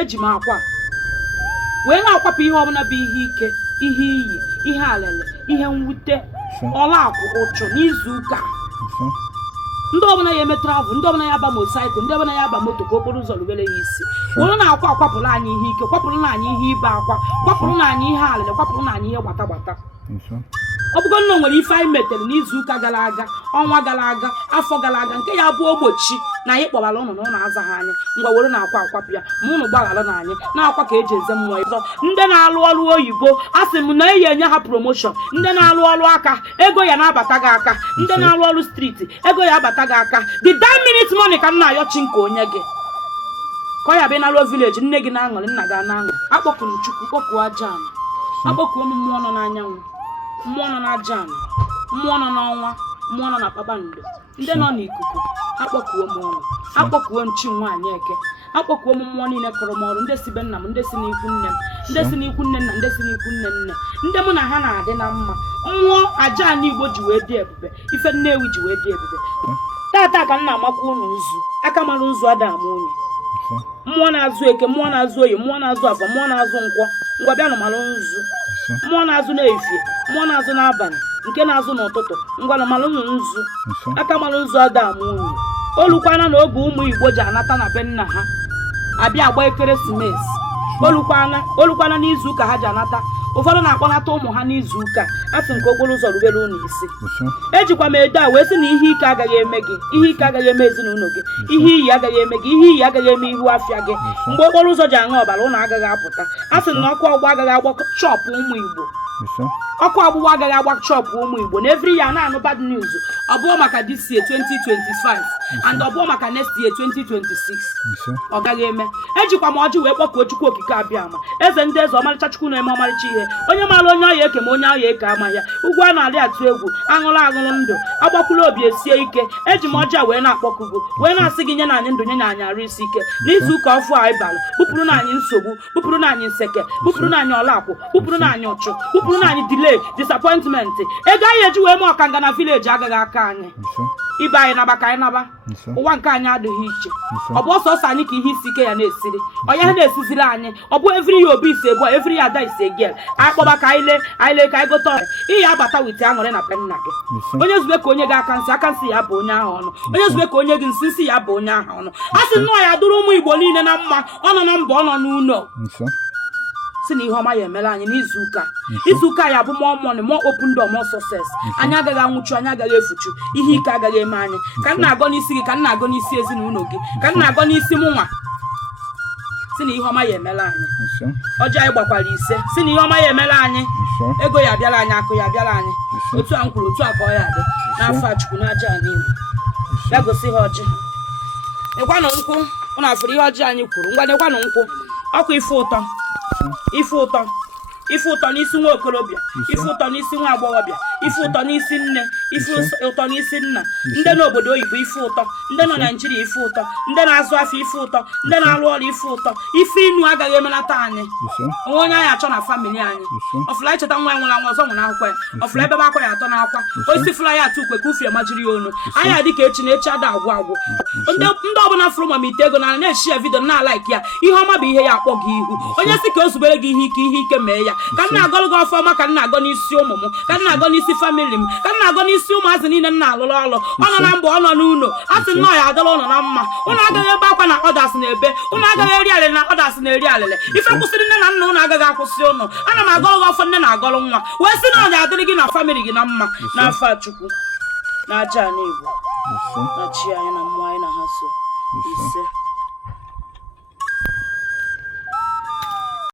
eji m akwa wee na-akwapụ ihe ọbụla bụ ihe ike ihe iyi ihe alele ihe mwute ọla akwụ ụchụ n'izu ụka ndị ọbụla ya eme travel ndị ọbụla ya aba motorcycle ndị ọbụla ya aba moto ka okporo ụzọ rubere ya isi were na-akwa akwapụrụ anyị ihe ike kwapụrụ na anyị ihe ibe akwa kwapụrụ na anyị ihe alele kwapụrụ na anyị ihe gbata gbata ọ bụgo na o nwere ife anyị metere n'izu ụka gara aga ọnwa gara aga afọ gara aga nke ya bụ ogbochi na anyị kpọbara ụnụ na ụnụ azaghị anyị ngwa were na-akwa akwapụ ya ma ụnụ gbaghara na anyị na-akwa ka eji eze mmụọ ịzọ ndị na-alụ ọrụ oyibo a sị m na eyi enye ha promoshọn ndị na-alụ ọrụ aka ego ya na-abata gị aka ndị na-alụ ọrụ striti ego ya abata gị aka the 10 minute money ka m na-ayọchi nke onye gị ka ọ ya bụ ịnaruo vileji nne gị na-aṅụrị nna gị na-aṅụ akpọkụrụ Chukwu kpọkuo aja ana akpọkuo m mmụọ nọ n'anyanwụ mmụọ nọ n'aja ana mmụọ nọ n'ọnwa mmụọ nọ na kpakpando ndị nọ n'ikuku akpọkuo m ọnụ akpọkuo m chi nwaanyị eke akpọkuo m mmụọ niile kọrọ m ọrụ ndị si be nna m ndị si n'ikwu nne m ndị si n'ikwu nne nna ndị si n'ikwu nne nne ndị mụ na ha na-adị na mma mmụọ aja ana Igbo ji wee dị ebube ife Nnewi ji wee dị ebube tata ka m na-amakwa unu nzu aka mara nzu ada ama onye mmụọ na-azụ eke mmụọ na-azụ oyi mmụọ na-azụ afọ mmụọ na-azụ nkwọ ngwa bịanụ malụ nzu mmụọ na-azụ n'efie mmụọ na-azụ n'abalị nke na-azụ n'ụtụtụ ngwa malụ nzu aka malụ nzu ada ama onye olukwana na oge ụmụ Igbo ji anata na be nna ha abịa agba ekeresimesi olukwana n'izu ụka ha ji anata ụfọdụ na-akpọnata ụmụ ha n'izu ụka asị nke okporo ụzọ rubere unu isi ejikwa m edo a wee sị na ihe ike agaghị eme gị ihe ike agaghị eme ezinụlọ gị ihe iyi agaghị eme gị ihe iyi agaghị eme ihu afịa gị mgbe okporo ụzọ ji aṅụ ọbara ụnụ agaghị apụta asị na ọkụ ọgbụgba agaghị agba chọpụ ụmụ Igbo ọkụ ọgbụgba agaghị agba chọpụ ụmụ Igbo na every year na-anụ bad news ọ bụọ maka this year 2025 and ọ bụọ maka next year 2026 ọ gaghị eme ejikwa m ọjị wee kpọkuo Chukwu okike abịa ama eze ndị eze ọmarịcha Chukwu na-eme ọmarịcha ihe onye maara onye ọya eke ma onye ọya eke ama ya ugwu a na-adị atụ egwu aṅụrụ ndụ agbakwula obi esie ike eji m ọjị wee na-akpọkugo wee na-asị gị nye na anyị ndụ nye na anyị arụ isi ike n'izu ụka ọfụ anyị bara bupụrụ na anyị nsogbu bupụrụ na anyị nseke bupụrụ na anyị ọlakwụ bupụrụ na anyị ụchụ bupụrụ na anyị delay disappointment ego anyị eji wee mee ọkanga na village agaghị aka anyị ibe anyị naba ka anyị naba ụwa nke anyị adịghị iche ọ bụ ọsọsọ anyị ka ihe isi ike ya na-esiri ọ ya na-esiziri anyị ọ bụ every year obi ise ebo every year ada ise gel anyị kpọba ka anyị lee ka anyị gote ọrịa ihe abata wite aṅụrị na pe nna gị onye zube ka onye gị aka nsị ya bụ onye ahụ ọnụ onye zube ka onye gị nsị ya bụ onye ahụ ọnụ a sị nnọọ ya dụrụ ụmụ Igbo niile na mma ọ nọ na mba ọ nọ n'ụlọ si na ihe ọma ya emela anyị n'izu ụka ya bụ more money more open door more success anyị agaghị anwụchu anyị agaghị efuchu ihe ike agaghị eme anyị ka m na-agọ n'isi gị ka m na-agọ n'isi ezinụlọ gị ka m na-agọ n'isi mụ nwa si na ihe ọma ya emela anyị ọjọọ anyị gbakwara ise si na ihe ọma ya emela anyị ego ya abịala anyị akụ ya abịala anyị otu a m kwuru otu a ka ọ ya dị n'afọ a Chukwu n'aja niile ya gosi ha ọjị ịkwanụ nkwụ ụnụ afụrụ ihe ọjị anyị kwuru ngwa ịkwanụ nkwụ ọkụ ife ụtọ n'isi nwa okorobịa ife ụtọ n'isi nwa agbọghọbịa ife ụtọ n'isi nne ife ụtọ n'isi nna ndị n'obodo oyibo ife ụtọ ndị nọ Naijiria ife ụtọ ndị na-azụ afọ ife ụtọ ndị na-alụ ọrụ ife ụtọ ife inu agaghị emenata anyị onwe onye anyị achọ na famili anyị ọfụla icheta nwa ya nwere anwa ọzọ nwere akwụkwọ ya ọfụla ebe akwa ya atọ n'akwa osisi fụla ya atụ ukwe ka ufie majiri ya onu anyị adị ka echi na echi ada agwụ ndị ọbụla fụrụ ma ite ego na na-echi ya vidio na-alaiki ya ihe ọma bụ ihe ya akpọ gị ihu onye si ka o zubere gị ihe ike mee ya ka m na-agọlụ gị ọfọma ka m na-agọ n'isi ụmụ m ka m na-agọ n'isi famili m ka m na-agọ n'isi ụmụazị niile m na-alụrụ ọrụ ọ nọ na mba ọ nọ n'ụlọ a sị nnọọ ya adọla ụlọ na mma ụnụ agaghị ebe akwa na ọdas na ebe ụnụ agaghị eri alịlị na ọdas na-eri alịlị ife kwụsịrị nne na nna ụnụ agaghị akwụsị ụnụ ana m agọlụ gị ọfọ nne na-agọlụ nwa wee sị na ọ ga-adịrị gị na famili gị na mma n'afọ Chukwu na aja Igbo na chi anyị na mmụọ anyị na ha so